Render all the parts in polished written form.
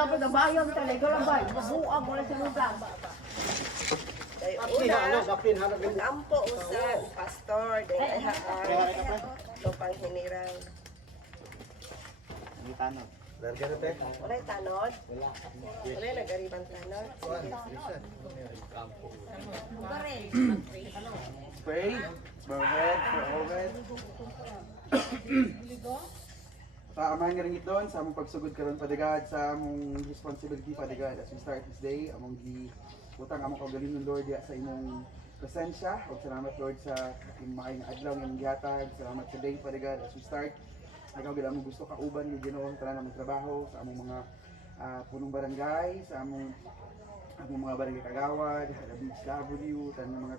lang ko nabayong talaga. Ikaw lang ba? Mabuang wala sa lugar. Una, mag-ampo usad, pastor, then ay haang. Ito pang hinirang. Ini tanong. Larga na te. Wala'y tanod? Wala'y nag-aribang tanod? Pray, bow head for all head. Amahan nga rin ito sa among pagsugod karon padigad sa among responsibility padigad as we start this day among utang among kaugalingon Lord diya sa imong presensya. Ug salamat Lord sa imong maayong adlaw nga imong gihatag. Salamat sa day padigad as we start. Agaw gid among gusto kauban ni Ginoo sa tanan ng trabaho sa among mga punong barangay, sa among mga barangay kagawad, sa BHW, tanan mga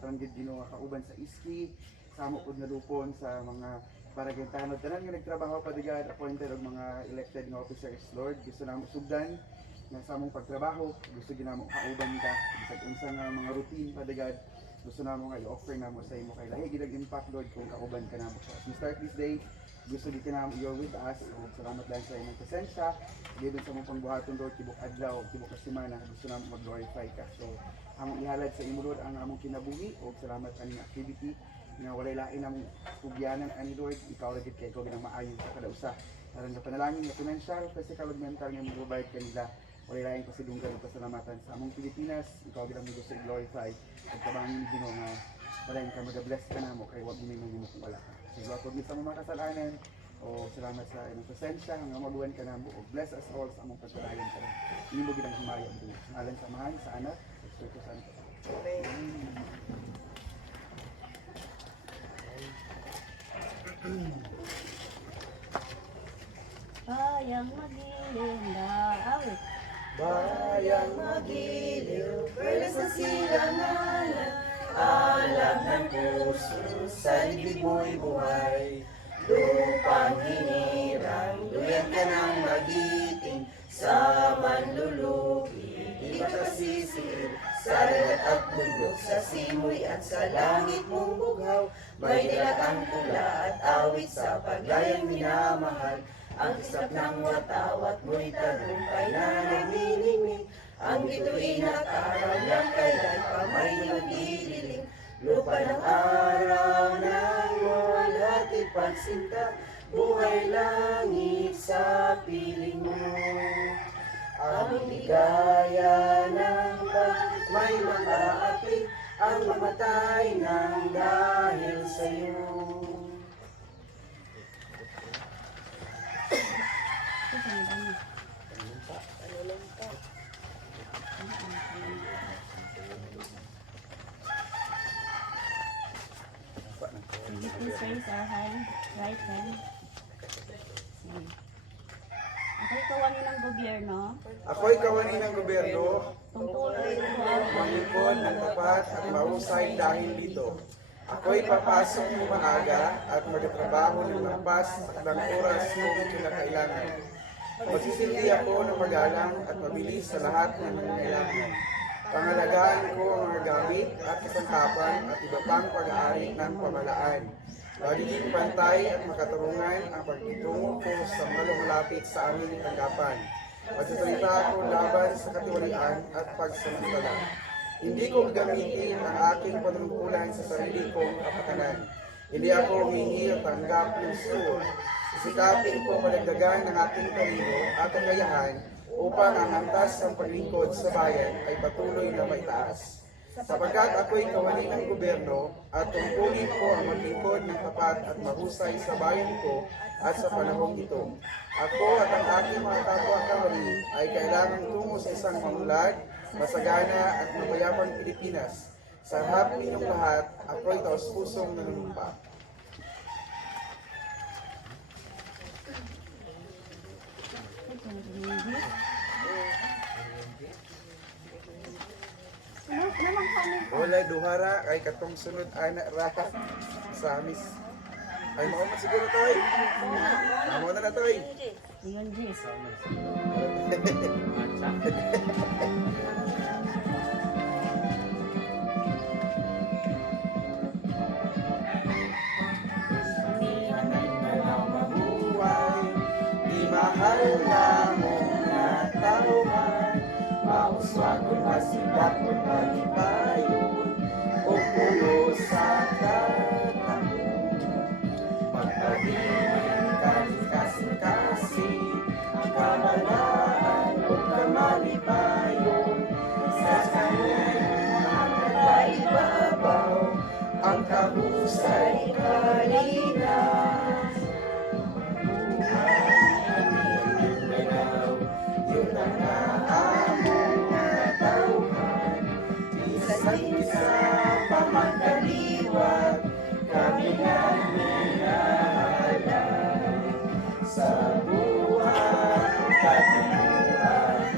tanggid Ginoo kauban sa iski, sa among pud nalupon sa mga barangay tanod tanan nga nagtrabaho padigad appointed og mga elected nga officers Lord. Gusto namo sugdan nga sa among pagtrabaho, gusto ginamo kauban ka bisag unsa nga mga routine padigad. Gusto namo nga i-offer namo sa imo kay lahi gid ang impact Lord kung kauban ka namo. As we start this day, gusto di ka namin you're with us. Salamat lang sa inyong presensya. Given sa mong pangbuhaton Lord, tibok adlaw, tibok kasimana, gusto namin mag-glorify ka. So, among ihalad sa imo Lord ang among kinabuhi o salamat aning activity nga walay lain among tugyanan ani Lord. Ikaw ra gid kay ikaw ginang maayo sa kada usa. Aron nga panalangin nga financial, physical ug mental nga mo-provide kanila. Walay lain pasidunggan ug pasalamatan sa among Pilipinas. Ikaw ginang gusto i-glorify ug tabangin Ginoo nga walay ka mag-bless ka namo kay wa mi mo wala ka. Salamat sa mga kasalanan o salamat sa inyong presensya nga mabuhan ka namo o bless us all sa among pagpadayon ka. Imo gid ang himayo ang ngalan sa Amahan sa Anak sa Espiritu Santo. Bayang magiliw na awit. Bayang magiliw, perlas sa silangalan, alam ng puso, sa libig mo'y buhay. Lupang hinirang, luyan ka ng magiting, sa manlulupi, di ka kasisir. Sa dagat at bundok, sa simoy at sa langit mong bughaw, may nilagang tula at awit sa paglayang minamahal. Ang isap ng watawat mo'y tagumpay na naglilingling. Ang bituin at araw ng kailan pa may nagdidilim. Lupa ng araw ng walhati pagsinta, buhay langit sa piling mo. Ang ligaya ng may makaapi, ang mamatay ng dahil sa'yo. Please raise our hand, right hand. Ako'y kawani ng gobyerno. Ako'y kawani ng gobyerno, Tungkulin ko ang manipon ng tapat at mahusay dahil dito. Ako'y papasok ng maaga at magtatrabaho ng lampas sa kadang oras kung kinakailangan. Magsisilbi ako ng magalang at mabilis sa lahat ng nangangailangan. Pangalagaan ko ang mga gamit at kasantapan at iba pang pag-aari ng pamalaan. Magiging pantay at makatarungan ang pagtitungo ko sa mga lumalapit sa aming tanggapan. Magsasalita ako laban sa katiwalian at pagsamantala. Hindi ko gamitin ang aking panungkulan sa sarili kong kapakanan. Hindi ako humingi o tanggap ng suot. Sisikapin ko malagdagan ng aking talino at kakayahan upang ang antas ng paglingkod sa bayan ay patuloy na maitaas. Sapagkat ako'y kawani ng gobyerno at tungkulin ko ang maglingkod ng tapat at mahusay sa bayan ko at sa panahong ito. Ako at ang aking mga kapwa-kawani ay kailangang tungo sa isang mamulag, masagana at mapayapang Pilipinas. Sa harap ninyong lahat, ako'y taos-pusong nanunumpa. Wala duhara kay katong sunod anak ra sa amis. Ay mao man siguro toy. Amo na toy. Yun, Jis. Mahal na mong Swagon masidakon malipayon o puno sa katamon. Magpabiling kasing-kasing kamalaan o kamalipayon sa kanunan nagpaibabaw ang kahusay kalinas. Yun ang naamong natawhan, isa-isa pa magkaliwat, kami ang minahalan. Sa buhay katinuan,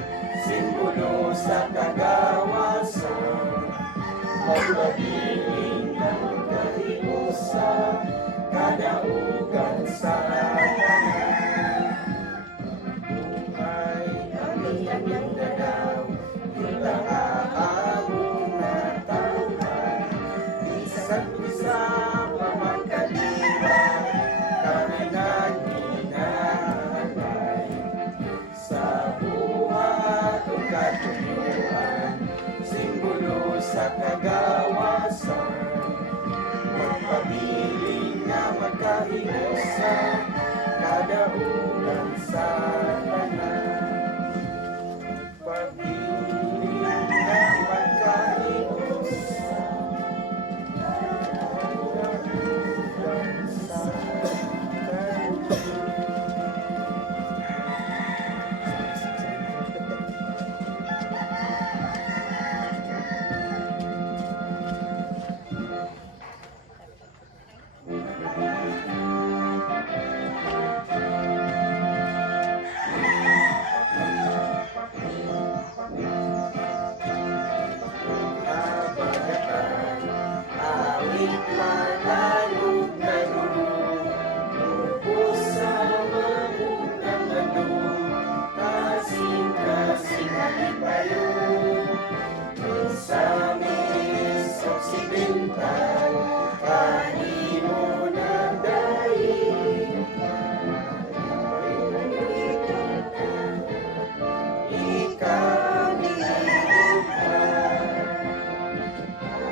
simbolo sa kagawasan, magpabiling ng kahiusan, kadaugan sa kanan. Buhay kami ang Mindanao, yun ang aamong natawhan, isa't isa pa man kaliwat, kami naghinalay. Sa buhat o katunuan, simbolo sa kagawasan, magpabiling na magkahiusan, kadaugan sa tanan. Magpabiling na magkahiusan, kadaugan sa tanan. Kabagatan, awit manalog na loob, lubos sa mamunang manong, kasing-kasing alipayon. Misamis Occidental, kanimo ng daig, ikaw nilupan.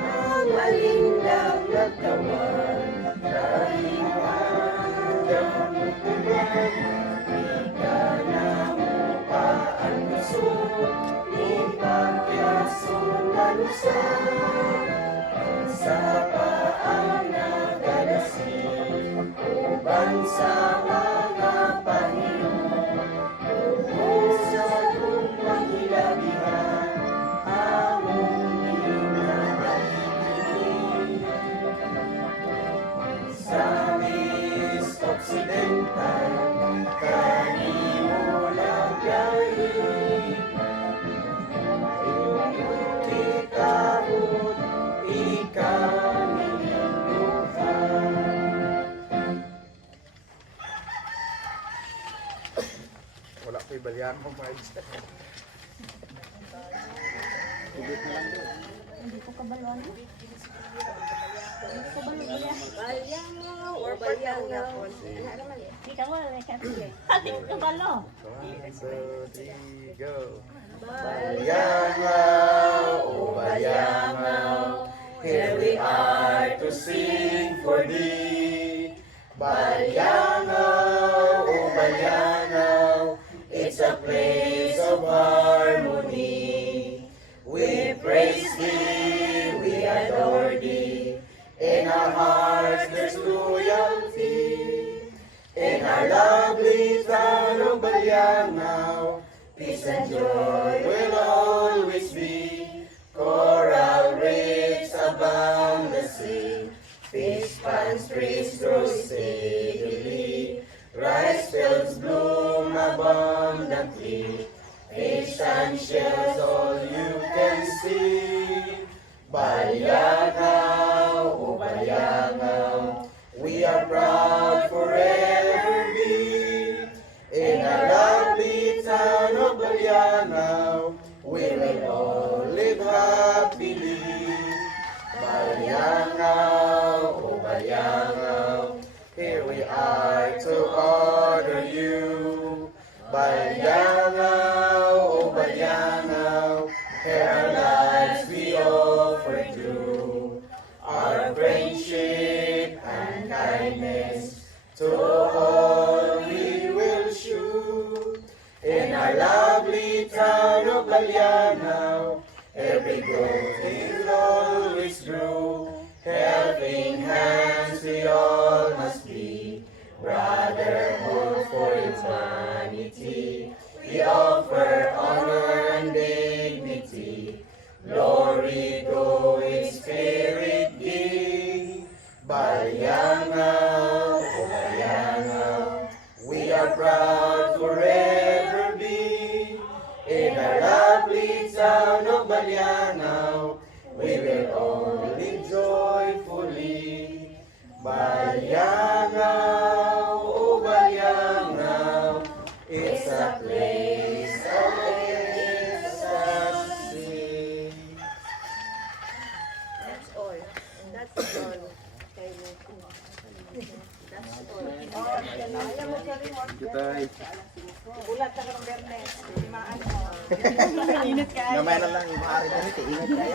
Ang alindang nagtawan, dahil mandang mutuman, ika na mo pa ang gusto, ipagyason na lusan. Ang sapaan na galasin, uban sa mga Panginoon, tungkol sa lumang hilabihan, among ginabalikin. Misamis Occidental, kanimo lang galing, ikabot, ikaw niluhan. Wala ko'y balyang kong vibes. Ibig na lang doon. Hindi ko kabalon. Hindi ko kabalon. Bayangaw or bayangaw? Hindi ka wala. Hindi ko kabalo. 1, 2, 3, go! Bayangaw, oh bayangaw, here we are to sing for thee. Bayangaw, oh bayangaw, it's a place of harmony. We praise thee, we adore thee, in our hearts there's loyalty. In our lovely town of Bayangaw, peace and joy will always be. Coral reefs abound the sea, fish ponds trees grow steadily, rice fields bloom abundantly, fish and shells all you can see. Bayangaw, oh Bayangaw, we are proud forever be. In our lovely town of Bayangaw, we will all live happily. Bayangaw, oh Bayangaw, here we are to honor you. Bayangaw, oh Bayangaw, kindness to all we will shew. In our lovely town of Balianaw, every growth will always grow. Helping hands we all must be, brotherhood for humanity. We offer honor and dignity, glory go in spirit give. Balianaw, oh Balianaw, we are proud forever be. In our lovely town of Balianaw, we will all live joyfully. Balianaw, oh Balianaw, it's a place of ecstasy. That's all. That's all. Kay Lucy. That's all. Alam mo ka rin, Kitay. bulat ka ng Bernes. Limaan mo. Gamay na lang yung maaari na rin, ingat kayo.